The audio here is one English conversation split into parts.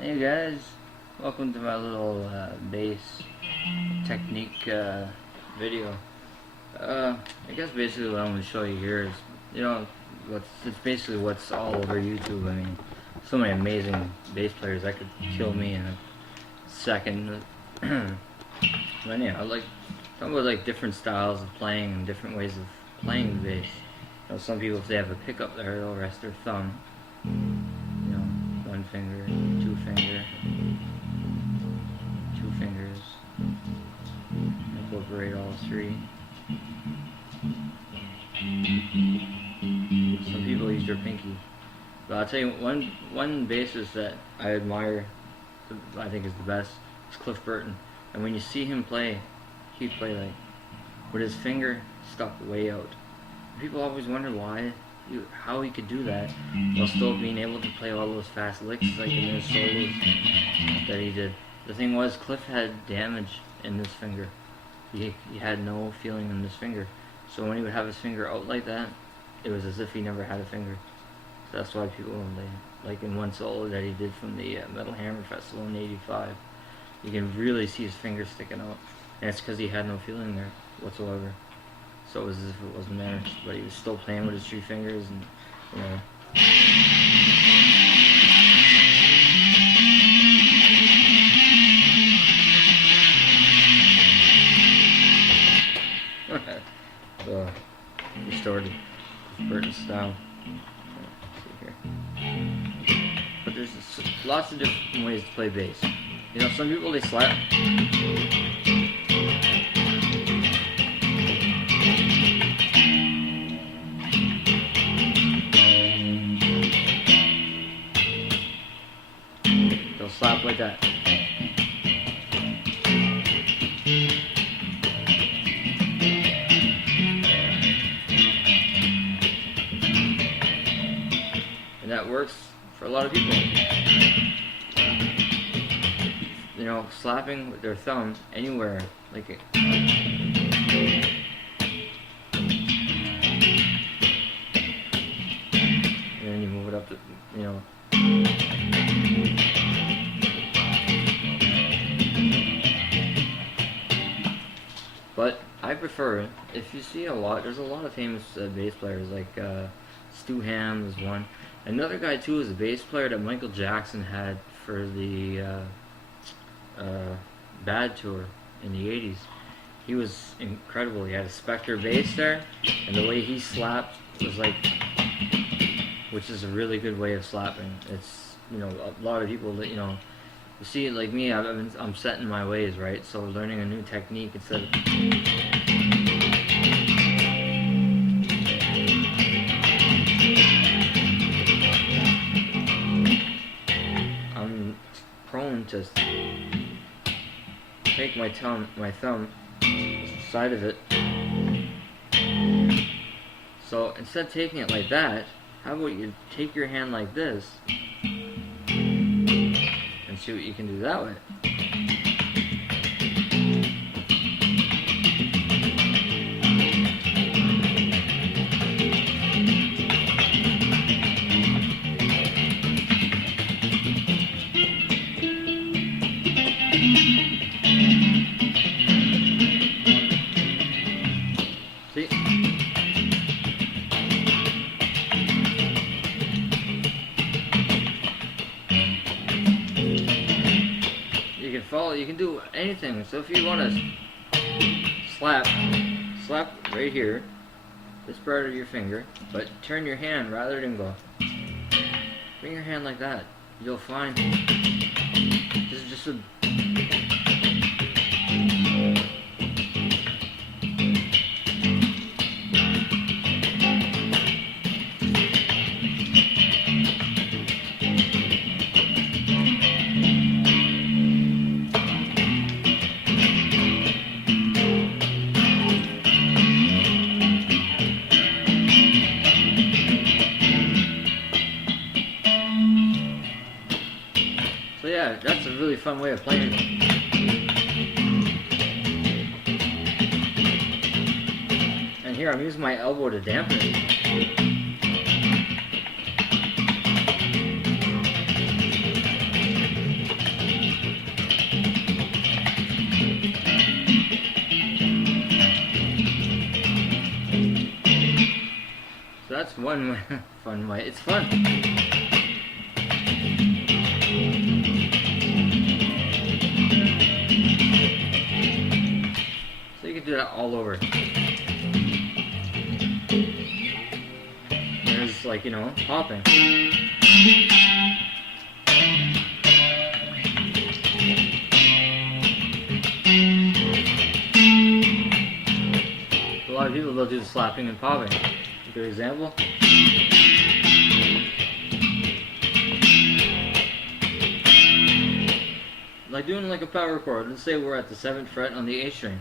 Hey guys, welcome to my little bass technique video. I guess basically what I'm going to show you here is, it's basically what's all over YouTube. I mean, so many amazing bass players that could kill me in a second. But yeah, I like talking about like different styles of playing and different ways of playing the bass. Some people, if they have a pickup there, they'll rest their thumb. One finger, two fingers, incorporate all three. Some people use their pinky. But I'll tell you, one bassist that I admire, I think is the best, is Cliff Burton. And when you see him play, he'd play like, with his finger stuck way out. People always wonder how he could do that while still being able to play all those fast licks like in his solos that he did. The thing was, Cliff had damage in his finger. He had no feeling in his finger. So when he would have his finger out like that, it was as if he never had a finger. So that's why people, like in one solo that he did from the Metal Hammer Festival in '85, you can really see his finger sticking out. And it's because he had no feeling there whatsoever. So it was as if it wasn't there, but he was still playing with his three fingers, and so restored Burton style. Let's see here. But there's lots of different ways to play bass. Some people they slap. They'll slap like that. And that works for a lot of people. Slapping with their thumb anywhere, like it. And then you move it up to, But I prefer, if you see there's a lot of famous bass players, like Stu Hamm is one. Another guy too is a bass player that Michael Jackson had for the Bad tour in the 80s. He was incredible. He had a Spectre bass there, and the way he slapped was like, which is a really good way of slapping. It's, a lot of people that, you see, like me, I'm set in my ways, right? So learning a new technique instead of I'm prone to take my thumb side of it. So instead of taking it like that, how about you take your hand like this and see what you can do that way. See? You can follow, you can do anything. So if you want to slap right here, this part of your finger, but turn your hand rather than go. Bring your hand like that. You'll find this is just a So yeah, that's a really fun way of playing. And here I'm using my elbow to dampen it. one fun way. It's fun. So you can do that all over. There's like, you know, hopping. A lot of people will do the slapping and popping. A good example. Like doing like a power chord. Let's say we're at the 7th fret on the A string.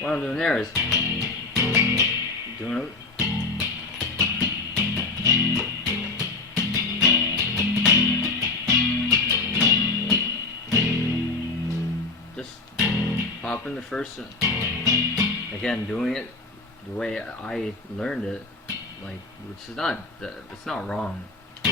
What I'm doing there is doing it. Just popping the first. Again, doing it the way I learned it. Like, which is not, it's not wrong. So.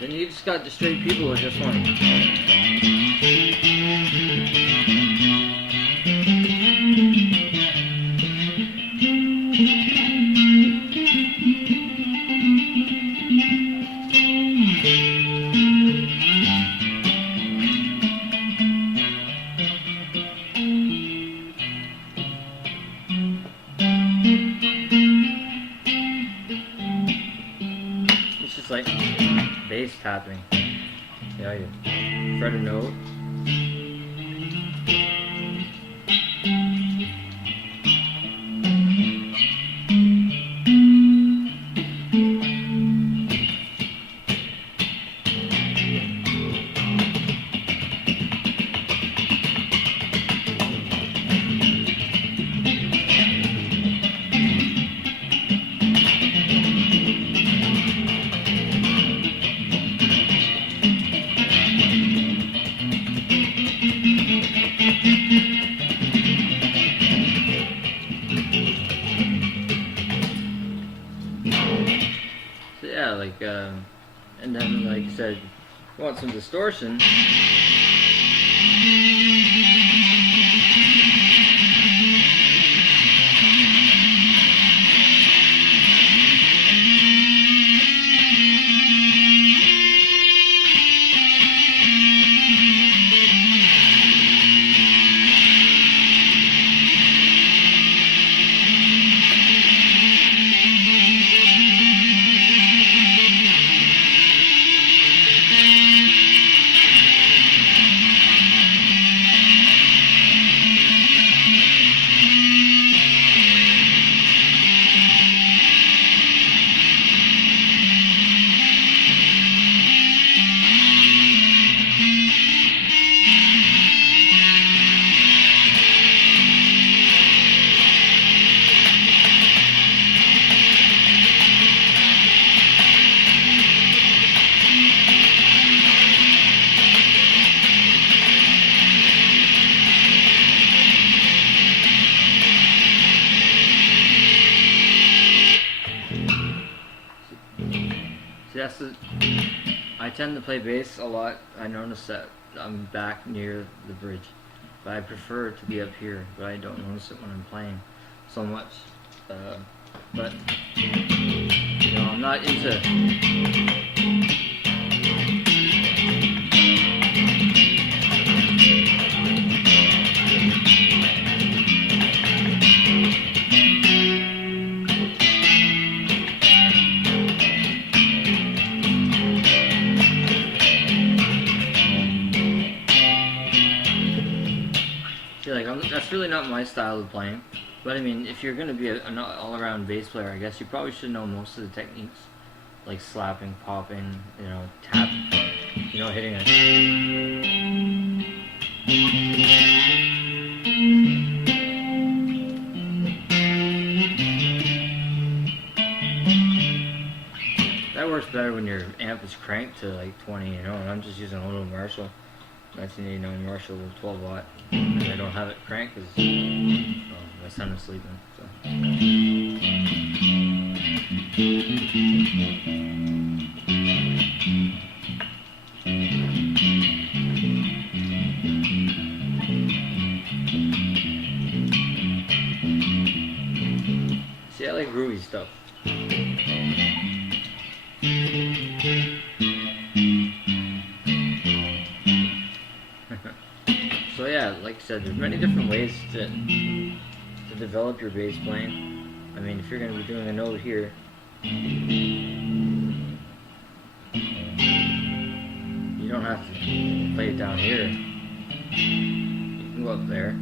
Then you just got the straight people with this one. It's just like bass tapping. Yeah, you fret a note. So yeah, like, and then like I said, you want some distortion. See, that's the, I tend to play bass a lot. I notice that I'm back near the bridge, but I prefer to be up here, but I don't notice it when I'm playing so much. But you know, I'm not into that's really not my style of playing. But I mean, if you're gonna be an all-around bass player, I guess you probably should know most of the techniques, like slapping, popping, you know, tap, you know, hitting it. That works better when your amp is cranked to like 20, you know, and I'm just using a little Marshall. 1989 Marshall 12 watt. And I don't have it cranked because my son is sleeping. So. See, I like groovy stuff. So yeah, like I said, there's many different ways to develop your bass playing. I mean, if you're going to be doing a note here, you don't have to play it down here. You can go up there.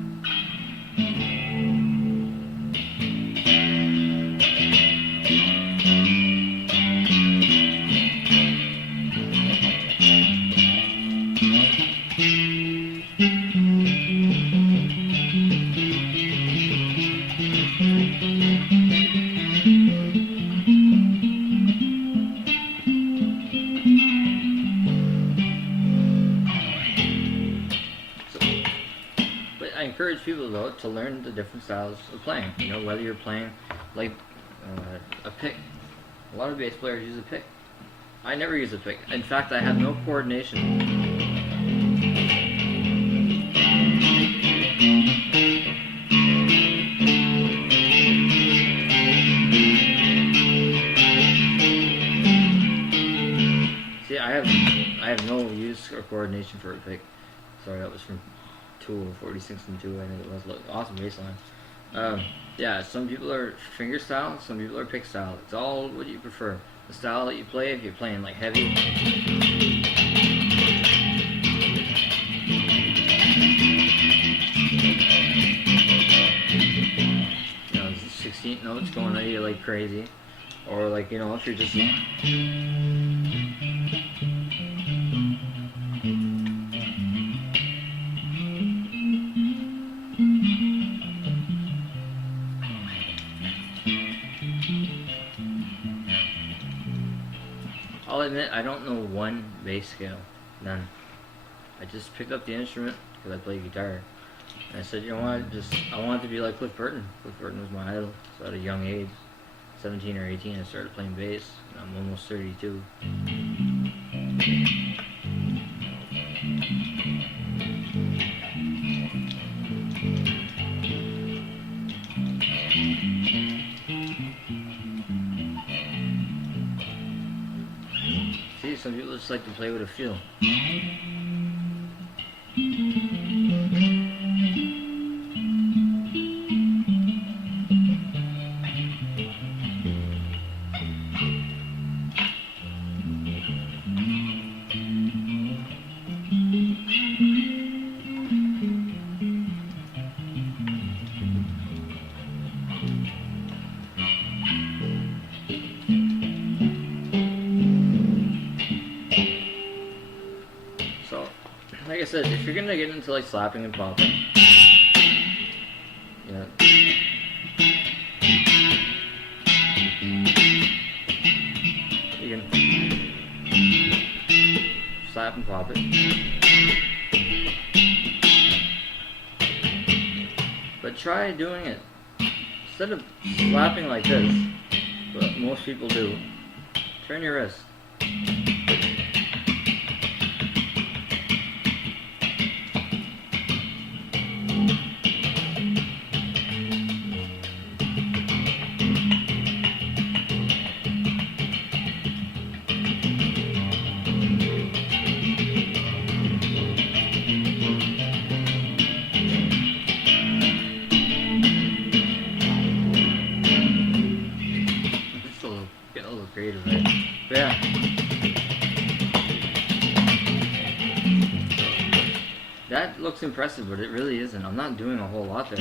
I encourage people though to learn the different styles of playing. You know, whether you're playing like a pick. A lot of bass players use a pick. I never use a pick. In fact, I have no coordination. See, I have no use or coordination for a pick. Sorry, that was from Tool 46 and 2. I think it was. Awesome bass line. Yeah, some people are finger style, some people are pick style. It's all what you prefer. The style that you play, if you're playing like heavy. You know, 16th notes going at you like crazy. Or like, you know, if you're just... I'll admit, I don't know one bass scale. None. I just picked up the instrument because I play guitar. And I said, you know what, I want it to be like Cliff Burton. Cliff Burton was my idol. So at a young age, 17 or 18, I started playing bass. And I'm almost 32. See, some people just like to play with a feel. So, like I said, if you're gonna get into like slapping and popping, yeah, you can slap and pop it. But try doing it instead of slapping like this, what most people do. Turn your wrist. Getting a little creative, right? But yeah. That looks impressive, but it really isn't. I'm not doing a whole lot there.